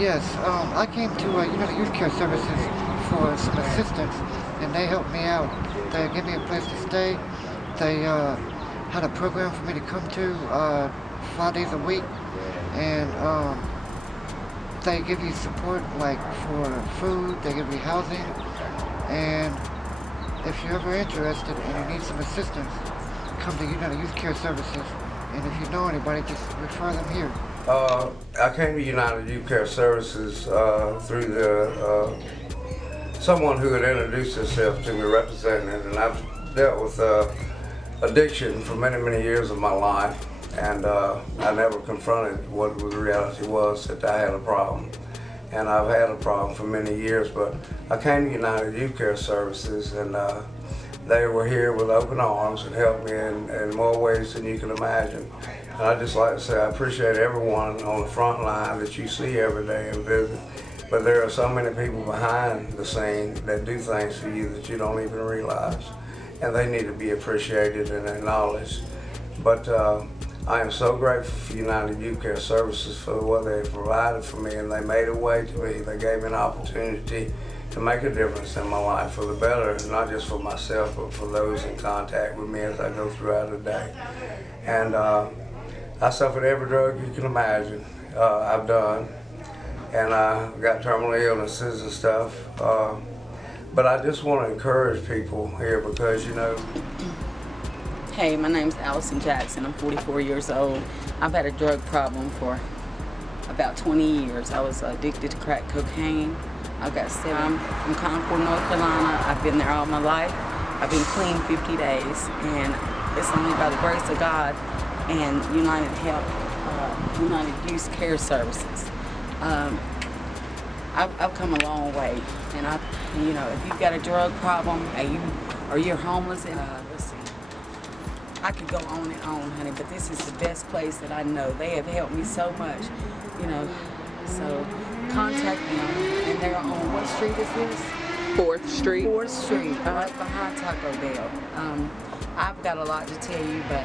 Yes, I came to Youth Care Services for some assistance, and they helped me out. They gave me a place to stay. They had a program for me to come to 5 days a week, and they give you support like for food. They give you housing, and if you're ever interested and you need some assistance, come to Youth Care Services. And if you know anybody, just refer them here. I came to United Youth Care Services through someone who had introduced herself to me representing it, and I've dealt with addiction for many, many years of my life, and I never confronted what the reality was that I had a problem. And I've had a problem for many years, but I came to United Youth Care Services, and they were here with open arms and helped me in more ways than you can imagine. And I'd just like to say I appreciate everyone on the front line that you see every day and visit. But there are so many people behind the scene that do things for you that you don't even realize. And they need to be appreciated and acknowledged. But I am so grateful for United Youth Care Services for what they provided for me, and they made a way to me. They gave me an opportunity to make a difference in my life for the better, not just for myself, but for those in contact with me as I go throughout the day. And I suffered every drug you can imagine I've done, and I got terminal illnesses and stuff. But I just want to encourage people here because, Hey, my name's Allison Jackson. I'm 44 years old. I've had a drug problem for about 20 years. I was addicted to crack cocaine. I've got 7. I'm from Concord, North Carolina. I've been there all my life. I've been clean 50 days, and it's only by the grace of God and United Youth Care Services. I've come a long way, and if you've got a drug problem, or you're homeless, and let's see, I could go on and on, honey, but this is the best place that I know. They have helped me so much, so contact them, and they're on, what street is this? 4th Street. 4th Street, right behind Taco Bell. I've got a lot to tell you, but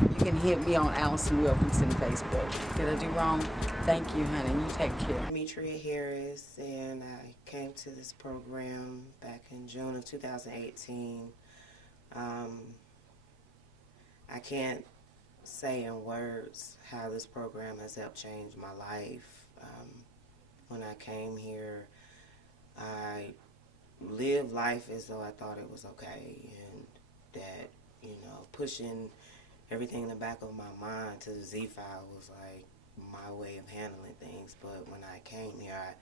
you can hit me on Allison Wilkinson Facebook. Did I do wrong? Thank you, honey. You take care. Demetria Harris, and I came to this program back in June of 2018. I can't say in words how this program has helped change my life. When I came here, I lived life as though I thought it was okay, and that, pushing everything in the back of my mind to the Z-file was like my way of handling things. But when I came here, I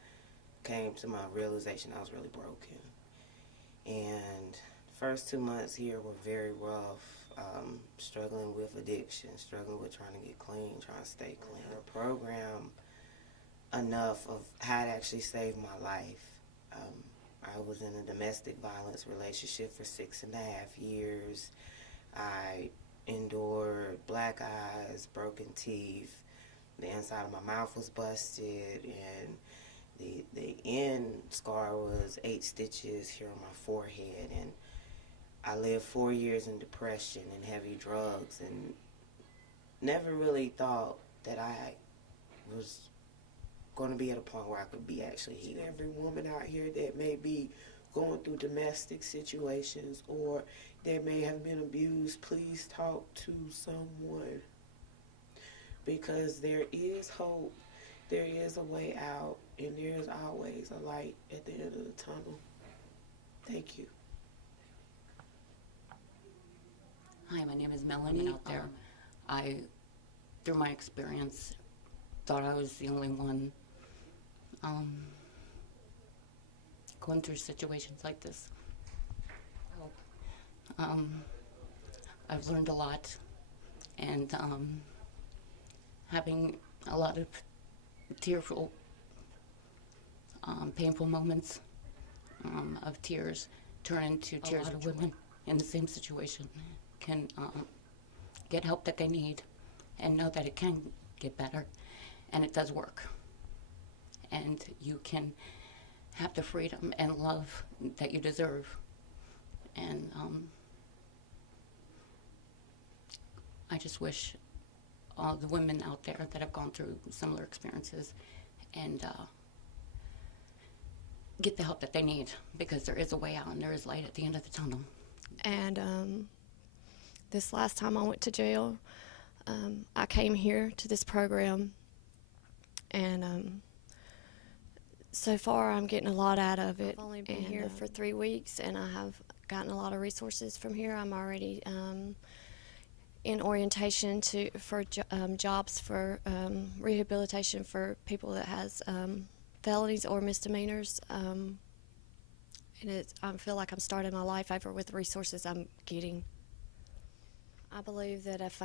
came to my realization I was really broken. And the first 2 months here were very rough, struggling with addiction, struggling with trying to get clean, trying to stay clean. The program enough of how it actually saved my life. I was in a domestic violence relationship for 6.5 years. I endured black eyes, broken teeth, the inside of my mouth was busted, and the end scar was 8 stitches here on my forehead. And I lived 4 years in depression and heavy drugs, and never really thought that I was going to be at a point where I could be actually healed. Every woman out here that may be going through domestic situations or that may have been abused, please talk to someone, because there is hope, there is a way out, and there is always a light at the end of the tunnel. Thank you. Hi, my name is Melanie out there. I, through my experience, thought I was the only one going through situations like this. I've learned a lot, and having a lot of tearful, painful moments of tears turn into tears of women in the same situation can get help that they need and know that it can get better, and it does work. And you can have the freedom and love that you deserve. And I just wish all the women out there that have gone through similar experiences and get the help that they need, because there is a way out and there is light at the end of the tunnel. And this last time I went to jail, I came here to this program, and so far I'm getting a lot out of it. I've only been here for 3 weeks, and I have gotten a lot of resources from here. I'm already in orientation for jobs for rehabilitation for people that has felonies or misdemeanors. And I feel like I'm starting my life over with the resources I'm getting. I believe that if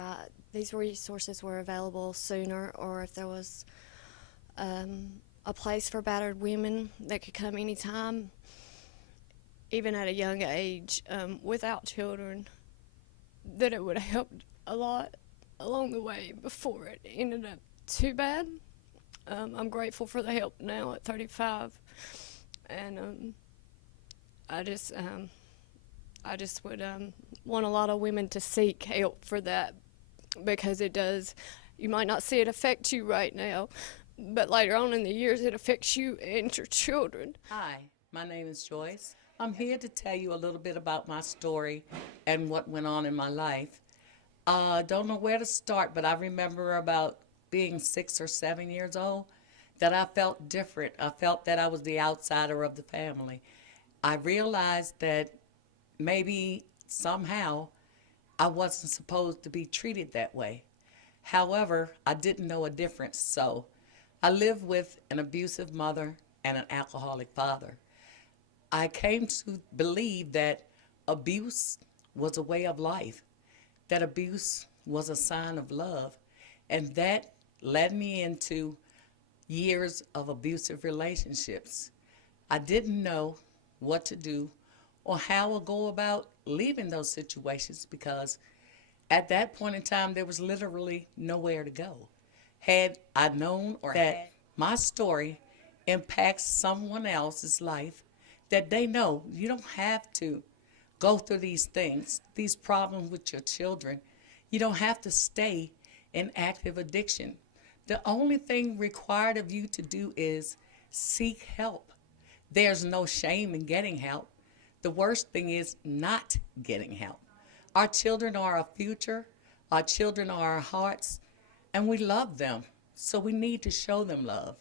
these resources were available sooner, or if there was a place for battered women that could come anytime, even at a young age, without children, that it would have helped a lot along the way before it ended up too bad. I'm grateful for the help now at 35, and I just would want a lot of women to seek help for that, because it does. You might not see it affect you right now, but later on in the years it affects you and your children. Hi, my name is Joyce. I'm here to tell you a little bit about my story and what went on in my life. Don't know where to start, but I remember about being 6 or 7 years old that I felt different. I felt that I was the outsider of the family. I realized that maybe somehow I wasn't supposed to be treated that way. However, I didn't know a difference, so I lived with an abusive mother and an alcoholic father. I came to believe that abuse was a way of life, that abuse was a sign of love, and that led me into years of abusive relationships. I didn't know what to do or how to go about leaving those situations, because at that point in time there was literally nowhere to go. Had I known or that my story impacts someone else's life, that they know you don't have to go through these things, these problems with your children. You don't have to stay in active addiction. The only thing required of you to do is seek help. There's no shame in getting help. The worst thing is not getting help. Our children are our future. Our children are our hearts, and we love them. So we need to show them love.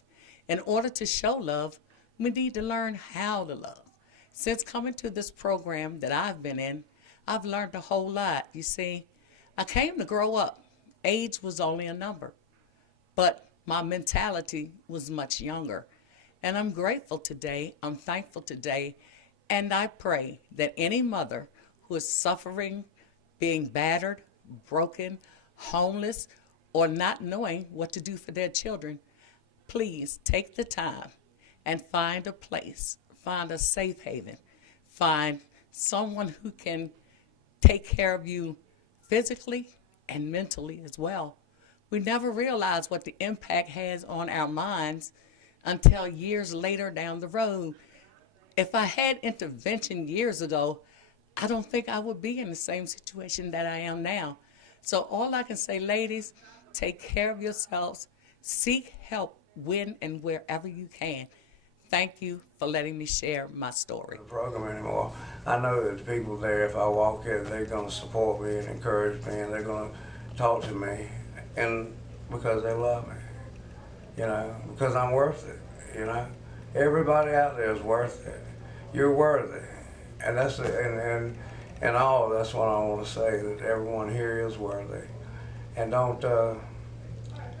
In order to show love, we need to learn how to love. Since coming to this program that I've been in, I've learned a whole lot. You see, I came to grow up. Age was only a number, but my mentality was much younger. And I'm grateful today, I'm thankful today, and I pray that any mother who is suffering, being battered, broken, homeless, or not knowing what to do for their children, please take the time and find a place, find a safe haven, find someone who can take care of you physically and mentally as well. We never realize what the impact has on our minds until years later down the road. If I had intervention years ago, I don't think I would be in the same situation that I am now. So all I can say, ladies, take care of yourselves. Seek help when and wherever you can. Thank you for letting me share my story. The program anymore. I know that the people there, if I walk in, they're going to support me and encourage me, and they're going to talk to me, and because they love me, you know, because I'm worth it, you know. Everybody out there is worth it. You're worthy, and that's and all. That's what I want to say, that everyone here is worthy, and don't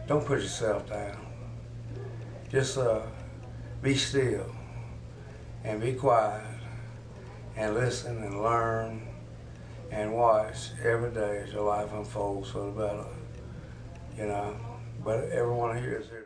put yourself down. Just be still and be quiet and listen and learn and watch every day as your life unfolds for the better, you know. But everyone here is here.